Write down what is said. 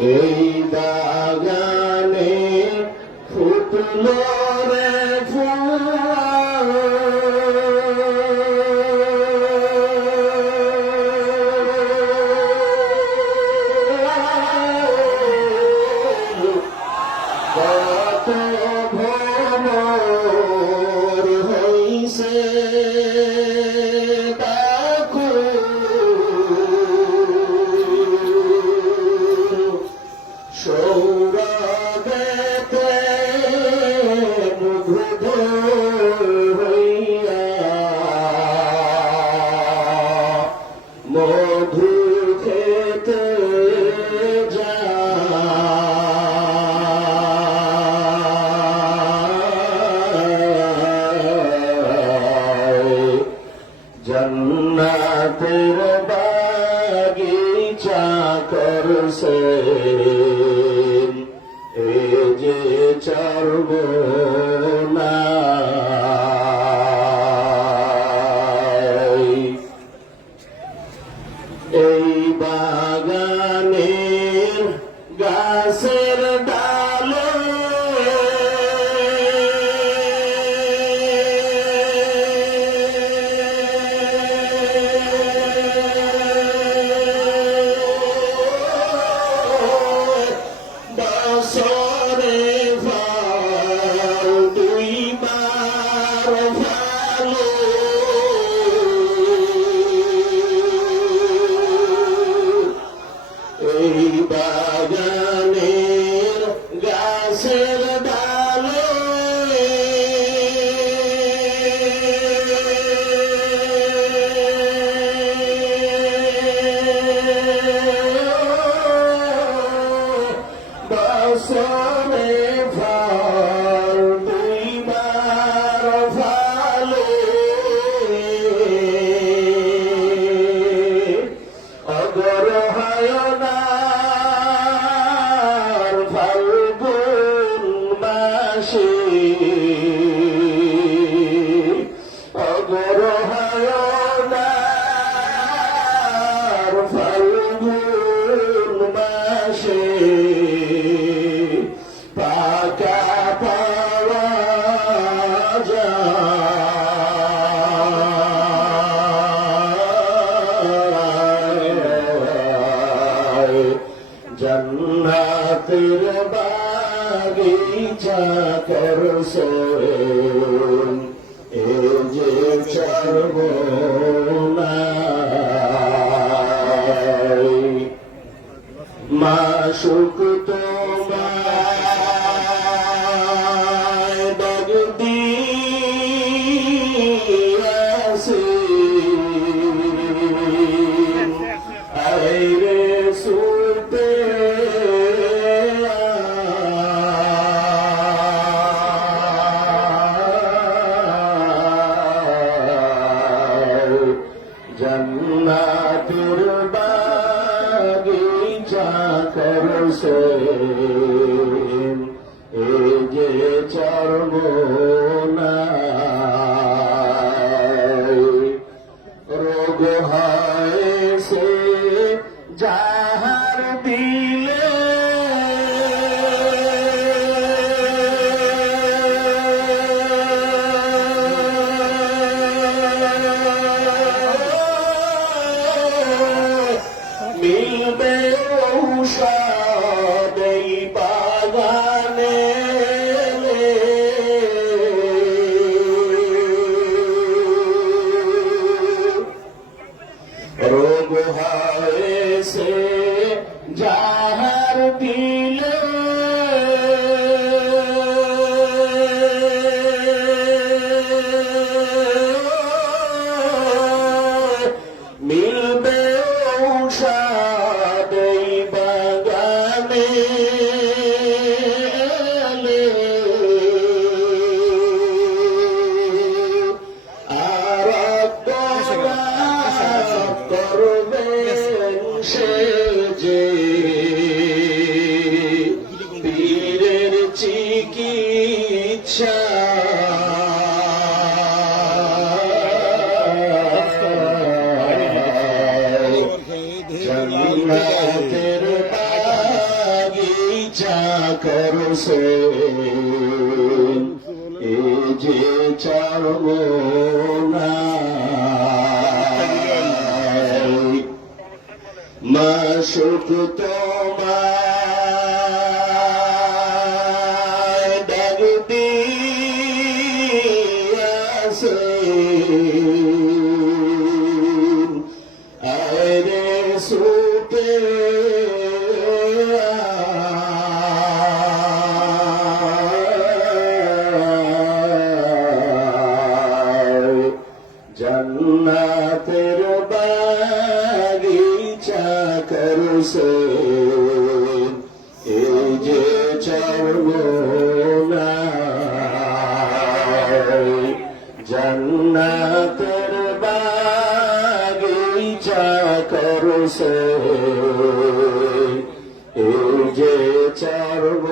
এই দাগানে ফুটলো হোসেন এই যে চারবো আসে। অগর ফাল্গুন মাসে পাকা পাওয়া যায়। জন্নাতের বা যা করছ। সে যাহার দিন চিকিৎসা জন্মতের বাগিচা করছে এ যে চারব না। মাসুক তোমার দিয়াছে করছে এই যে চর্ম